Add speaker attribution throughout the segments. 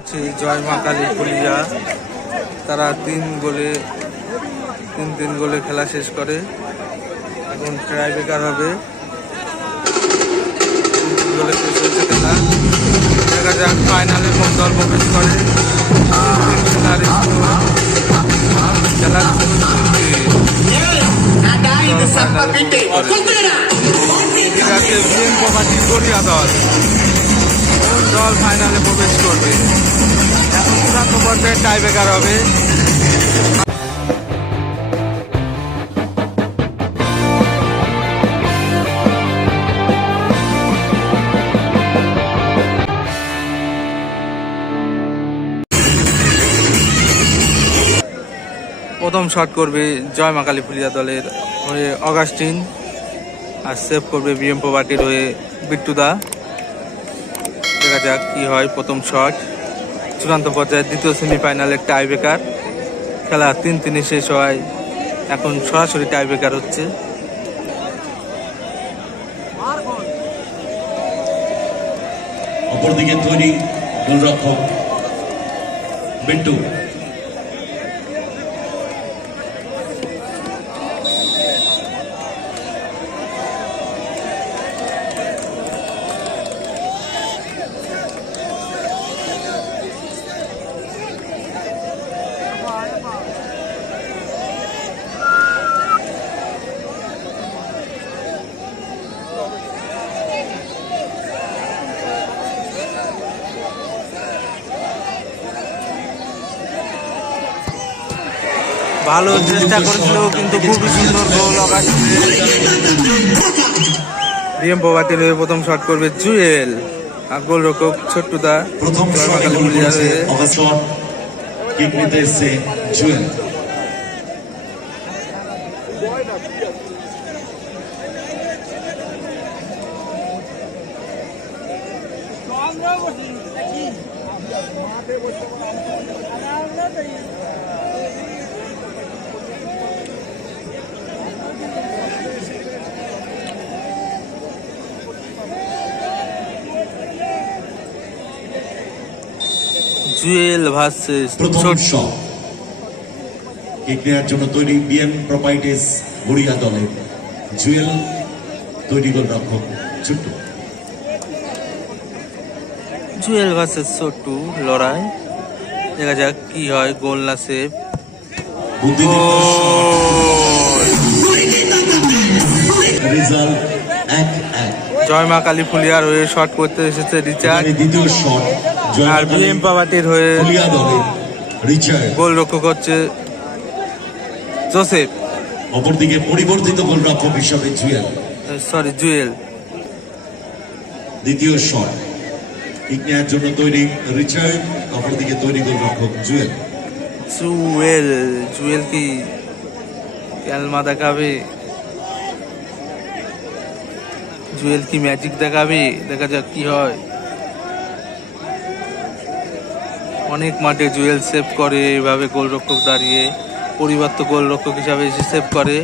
Speaker 1: আছে জয় মা কালী পুলিয়া তারা তিন গোলে তিন তিন গোলে খেলা শেষ করে। এখন ট্রাই বেকার হবে। গোলে শেষ হয়েছে খেলা। দেখা যাক ফাইনালে কোন দল প্রবেশ করে। খেলার খেলার। ঠিক আছে বিএম কমাটি গড়িয়া দল। দল ফাইনালে প্রবেশ করবে। এখন চূড়ান্ত পর্যায়ে টাই বেকার হবে। প্রথম শট করবে জয় মা কালী ফুলিয়া দলের হয়ে অগাস্টিন আর সেভ করবে বিএম পার্টির হয়ে বিট্টুদা। দেখা যাক কি হয় প্রথম শট চূড়ান্ত পর্যায়ে দ্বিতীয় সেমিফাইনালে টাই বেকার খেলা তিন তিনে শেষ হয়। এখন সরাসরি টাই বেকার হচ্ছে।
Speaker 2: অপরদিকে তৈরি গোলরক্ষক বিট্টু
Speaker 1: ভালো চেষ্টা করেছিল কিন্তু খুবই সুন্দর গোল বিএম প্রভাতির হয়ে প্রথম শট করবে জুয়েল। আর গোলরক্ষক ছোট্টুদা।
Speaker 2: প্রথম
Speaker 1: মা
Speaker 2: শটে
Speaker 1: কালী
Speaker 2: গোল
Speaker 1: ফুলিয়া
Speaker 2: করেছে
Speaker 1: হয়ে
Speaker 2: অগাস্টন কিক নিতে এসছে জুয়েল
Speaker 1: ভার্সেস
Speaker 2: প্রথম শট কিক নেওয়ার জন্য তৈরি বিএম প্রপাইটিস গড়িয়া দলের জুয়েল তৈরি গোলরক্ষক ছোট্ট।
Speaker 1: জুয়েল ভার্সেস ছোট্টু লড়াই। দেখা যাক কি হয় গোল না সেভ
Speaker 2: রেজাল্ট
Speaker 1: জয় মা কালী ফুলিয়ার হয়ে শট করতে এসেছে রিচার্ড আর বিএম পাবাটির হয়ে গোল রক্ষক হচ্ছে জোসেফ
Speaker 2: অপরদিকে পরিবর্তিত গোলরক্ষক হিসাবে জুয়েল।
Speaker 1: সরি জুয়েল।
Speaker 2: দ্বিতীয় শট কিক নেওয়ার জন্য তৈরি রিচার্ড অপরদিকে তৈরি গোলরক্ষক জুয়েল।
Speaker 1: জুয়েল জুয়েল কি ক্যালমা দেখাবে? জুয়েল কি ম্যাজিক দেখাবে? দেখা যাক কি হয়। অনেক মাঠে জুয়েল সেভ করে এভাবে গোলরক্ষক দাঁড়িয়ে। পরিবর্ত গোলরক্ষক হিসাবে এসে সেভ করে!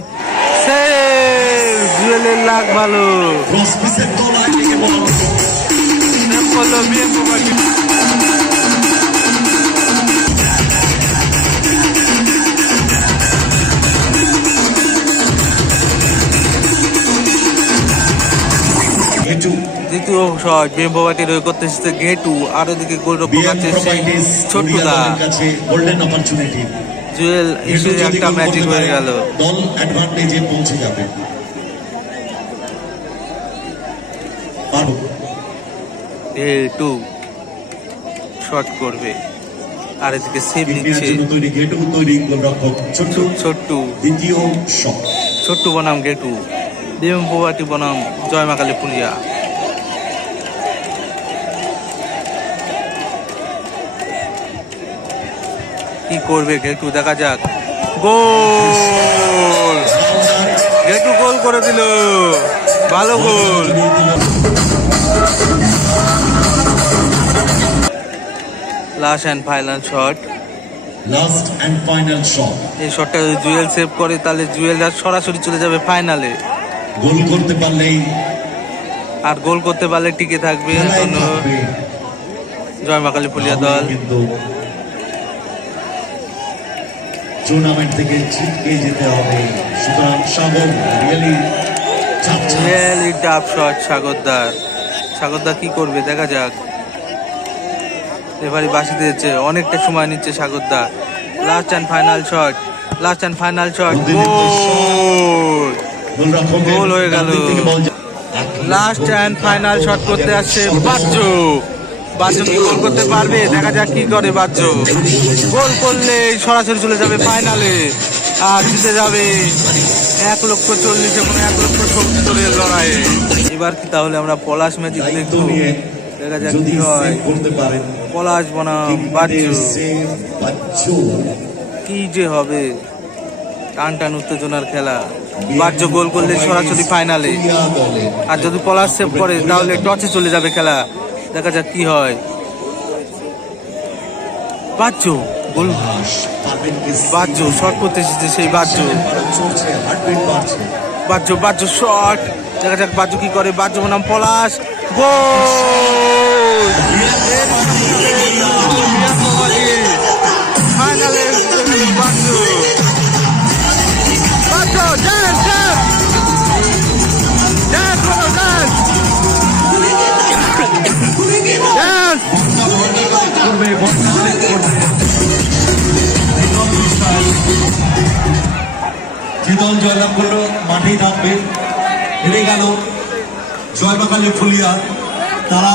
Speaker 1: জুয়েলের ভালো।
Speaker 2: লেগে বল।
Speaker 1: সেভ করল দ্বিতীয় শট রয়ে করতে এসেছে ঘেটু আর ওদিকে গোলরক্ষক আছে সেই ছোট্টুদা। জুয়েল একটা ম্যাজিক হয়ে গেল।
Speaker 2: দল অ্যাডভান্টেজে পৌঁছে যাবে।
Speaker 1: শট করবে। আর এদিকে সেভ নিচ্ছে
Speaker 2: ছোট্ট দ্বিতীয় শট
Speaker 1: ছোট্টু বনাম গেটু পোয়াটি বনাম জয় মা কালী পুলিয়া কি করবে ঘেটু? দেখা যাক। গোল! ঘেটু গোল করে দিল। ভালো goal! Last and final shot
Speaker 2: last and final shot
Speaker 1: এই শটটা যদি জুয়েল সেভ করে তাহলে জুয়েলরা সরাসরি চলে যাবে ফাইনালে
Speaker 2: গোল করতে পারলেই
Speaker 1: আর গোল করতে পারলে টিকে থাকবে জয় মা কালী ফুলিয়া দল।
Speaker 2: কিন্তু টুর্নামেন্ট থেকে ছিটকে যেতে হবে। সুতরাং Sagar really
Speaker 1: really tough shot সাগরদার। সাগরদা কি করবে? দেখা যাক। এবারে বাসি দিয়েছে। অনেকটা সময় নিচ্ছে সাগরদা last and final shot last and final shot goal goal হয়ে গেল। লাস্ট অ্যান্ড ফাইনাল শট করতে আসছে বাচ্চু। বাচ্চু কি গোল করতে পারবে দেখা যাক কি করে বাচ্চু গোল করলে সরাসরি চলে যাবে ফাইনালে আর জিতে যাবে এক লক্ষ চল্লিশ এবং এক লক্ষ সত্তরের লড়াইয়ে। এবার কি তাহলে আমরা পলাশ ম্যাজিক দেখব? দেখা যাক কি হয়। পলাশ বনাম বাচ্চু কি যে হবে? টান টান উত্তেজনার খেলা। বাচ্চু গোল করলে সরাসরি ফাইনালে। আর যদি পলাশ সেভ করে তাহলে টচে চলে যাবে খেলা। দেখা যাক কি হয়। বাচ্চু গোল বাচ্চু শট করতে এসেছে সেই বাচ্চু
Speaker 2: শর্ট
Speaker 1: বাচ্চু বাচ্চু শট দেখা যাক বাচ্চু কি করে। বাচ্চু নাম পলাশ। গোল!
Speaker 2: যে করল মাঠেই থাকবে হেরে গেল জয় বাঙালি ফুলিয়া। তারা